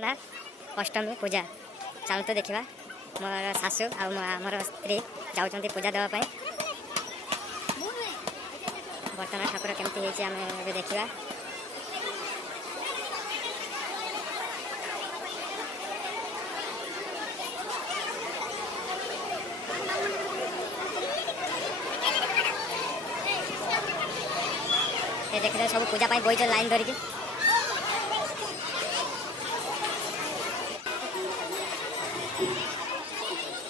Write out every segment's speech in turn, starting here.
ना अष्टमी पूजा चलते देखा मोर शाशु आमर स्त्री जाऊँ पूजा देवाई बर्तमान ठाकुर केमती आम देखा देखते सब पूजा बईच लाइन धरिकी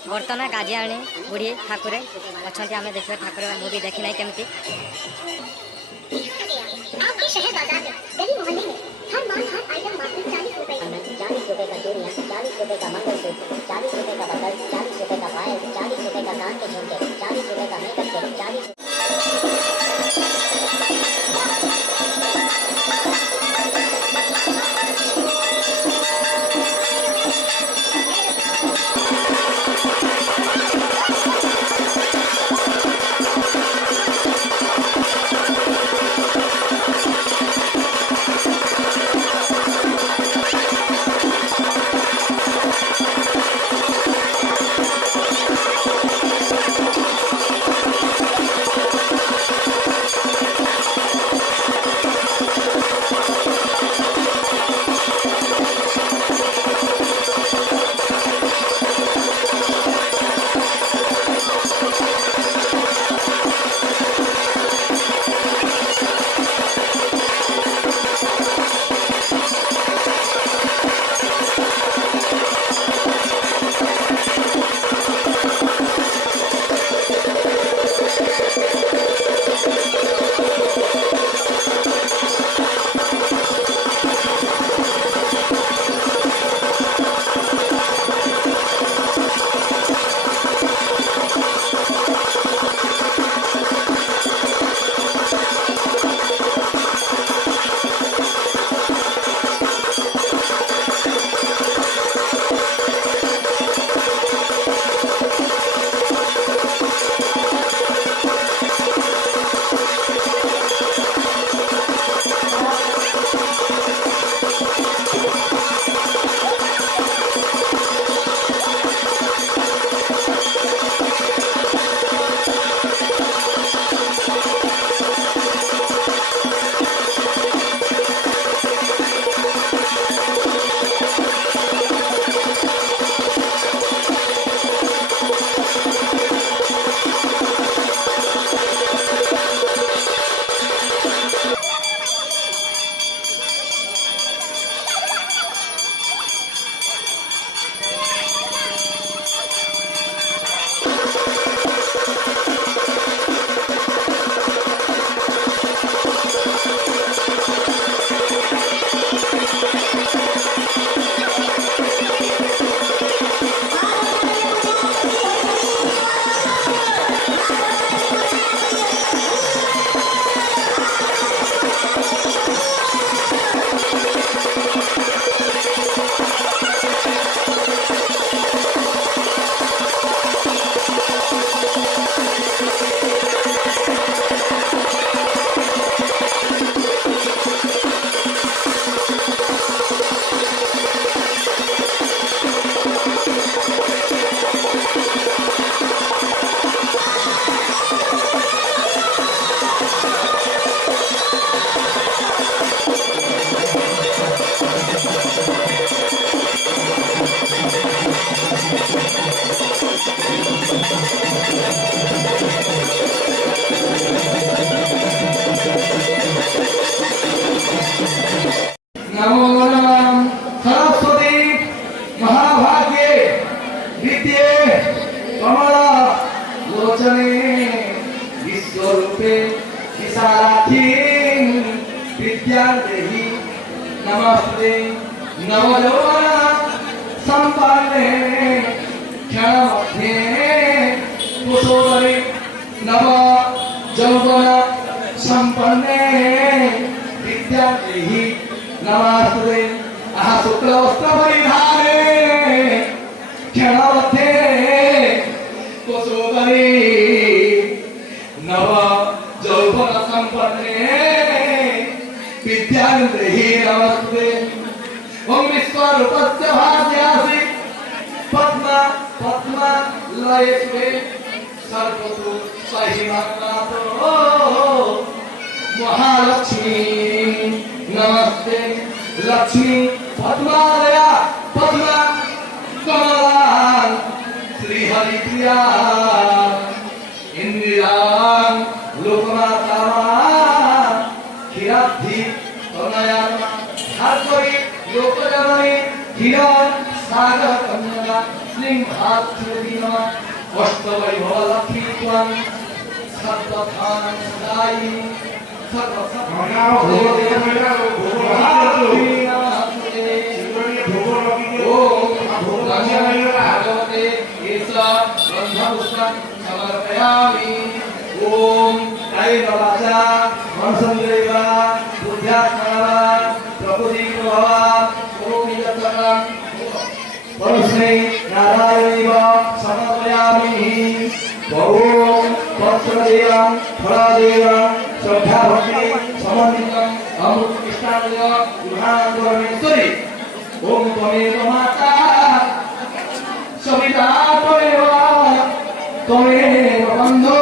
बर्तमान गाजियाणी बुढ़ी ठाकुर अच्छा आम देखिए ठाकुर मुझे देखी ना केमती आपके शहर बाजार में गली मोहल्ले में हर माल हर आइटम मात्र 40 रुपए का 40 रुपए का चूड़ियां 40 रुपए का मंगलसूत्र 40 रुपए का बंडल 40 रुपए का पायल 40 रुपए का कान के झुमके 40 रुपए का मेकअप किट 40 नमो नमः सरस्वती महाभाग्ये विद्ये कमला लोचने विश्वरूपे विशालाक्षी विद्यादेहि नमस्ते नवयौवना संपन्ने क्षणमध्ये कुशोदरी नव यौवना संपन्ने विद्यादेहि नमस्ते आहा शुक्ल वस्त्र परिधाने क्षणमध्ये कुशोदरी नव यौवन संपन्ने विद्यादेहि नमस्ते ओम विश्व रूपस्य भास्यासि पद्मा पद्मा लयस्वे सर्वतो सहिमन्नाथो महालक्ष्मी नमस्ते लक्ष्मी पद्मालया पद्मा कमला श्रीहरिप्रिया इंदिरा लोकमाता क्षीराब्धि तनया भार्गवी लोकजननी हिरण सागर कन्या सिंहाद्रि अष्टवैभव लक्ष्मी त्वं सर्वधानं सदायि समर्पयामि ओम कायेनवाचा मनसेन्द्रियेण बुद्ध्यात्मना प्रकृतिर्भव ओम यत्तकं परस्मै नारायणेव समर्पयामि ओम पत्रदेवं फलदेवं श्रद्धाभक्ति समन्वितं अमृत कृष्णाय गुहानन्दमेश्वरी ओम त्वमेव माता सविता त्वमेव बन्धु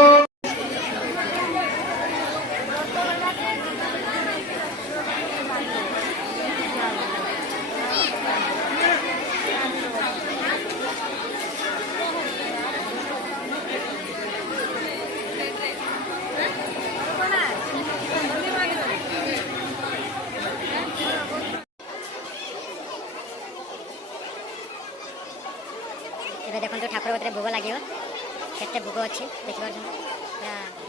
ଏବେ ଦେଖନ୍ତୁ ଠାକୁର କତିରେ ଭୋଗ ଲାଗିବ କେତେ ଭୋଗ ଅଛି ଦେଖିପାରୁଛନ୍ତି Yeah.